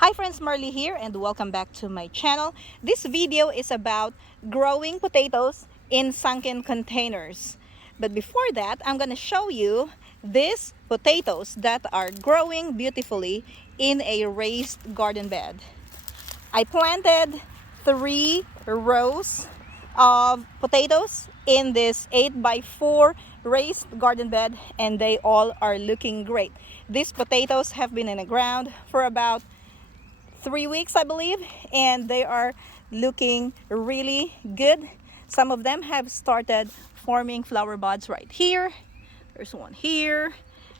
Hi friends, Marley here and welcome back to my channel. This video is about growing potatoes in sunken containers. But before that, I'm going to show you these potatoes that are growing beautifully in a raised garden bed. I planted 3 rows of potatoes in this 8x4 raised garden bed and they all are looking great. These potatoes have been in the ground for about 3 weeks, I believe, and they are looking really good. Some of them have started forming flower buds right here. There's one here,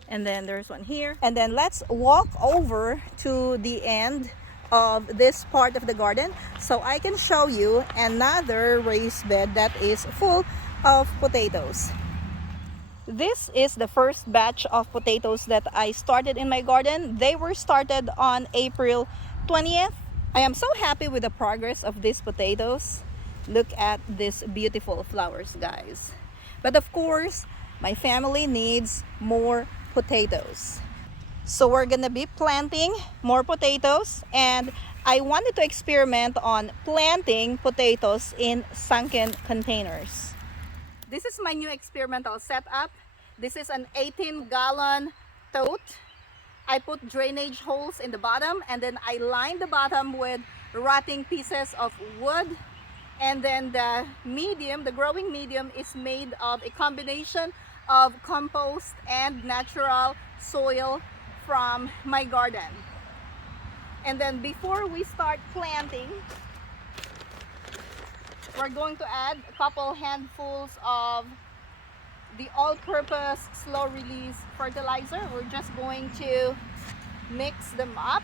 and then there's one here. And then let's walk over to the end of this part of the garden so I can show you another raised bed that is full of potatoes. This is the first batch of potatoes that I started in my garden. They were started on April 20th. I am so happy with the progress of these potatoes. Look at these beautiful flowers, guys. But of course, my family needs more potatoes. So we're gonna be planting more potatoes, and I wanted to experiment on planting potatoes in sunken containers. This is my new experimental setup. This is an 18-gallon tote. I put drainage holes in the bottom and then I lined the bottom with rotting pieces of wood. And then the medium, the growing medium, is made of a combination of compost and natural soil from my garden. And then before we start planting, we're going to add a couple handfuls of the all-purpose slow-release fertilizer. We're just going to mix them up.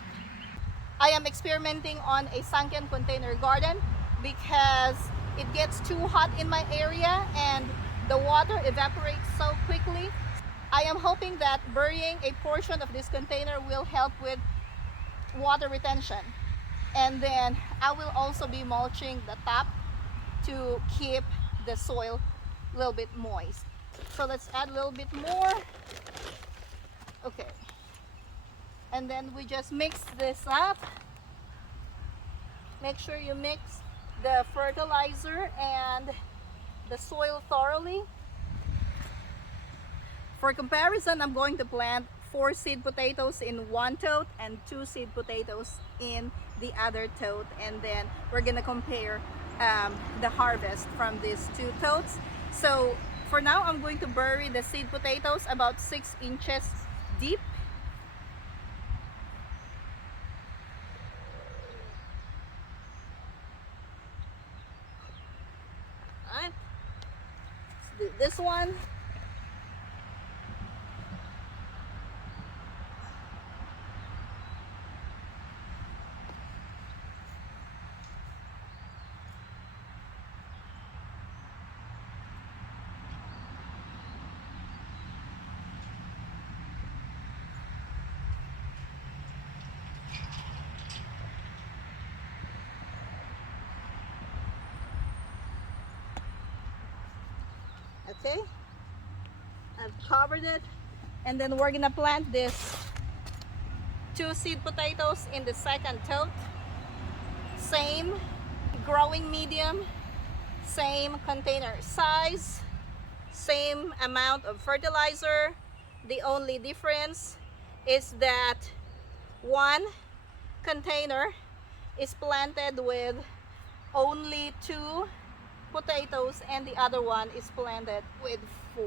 I am experimenting on a sunken container garden because it gets too hot in my area and the water evaporates so quickly. I am hoping that burying a portion of this container will help with water retention. And then I will also be mulching the top to keep the soil a little bit moist. So let's add a little bit more. Okay. And then we just mix this up. Make sure you mix the fertilizer and the soil thoroughly. For comparison, I'm going to plant 4 seed potatoes in one tote and 2 seed potatoes in the other tote, and then we're gonna compare the harvest from these 2 totes. So for now, I'm going to bury the seed potatoes about 6 inches deep. All right, let's do this one. Okay, I've covered it, and then we're gonna plant this 2 seed potatoes in the second tote. Same growing medium, same container size, same amount of fertilizer. The only difference is that one container is planted with only 2 potatoes and the other one is planted with 4.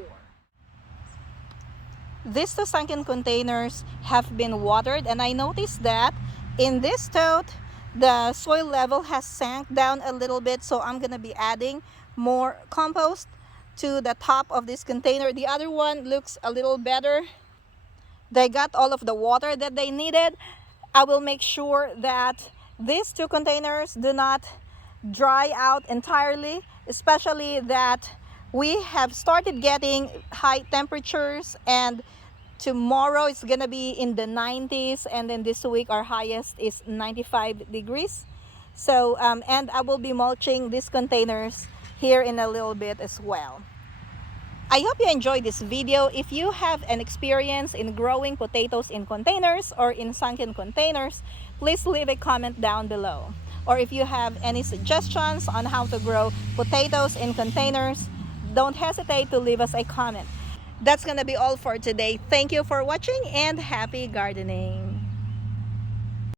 These 2 sunken containers have been watered, and I noticed that in this tote the soil level has sank down a little bit, so I'm gonna be adding more compost to the top of this container. The other one looks a little better. They got all of the water that they needed. I will make sure that these 2 containers do not dry out entirely, especially that we have started getting high temperatures, and tomorrow it's gonna be in the 90s, and then this week our highest is 95 degrees. So and I will be mulching these containers here in a little bit as well. I hope you enjoyed this video. If you have an experience in growing potatoes in containers or in sunken containers, please leave a comment down below. Or if you have any suggestions on how to grow potatoes in containers, don't hesitate to leave us a comment. That's gonna be all for today. Thank you for watching and happy gardening.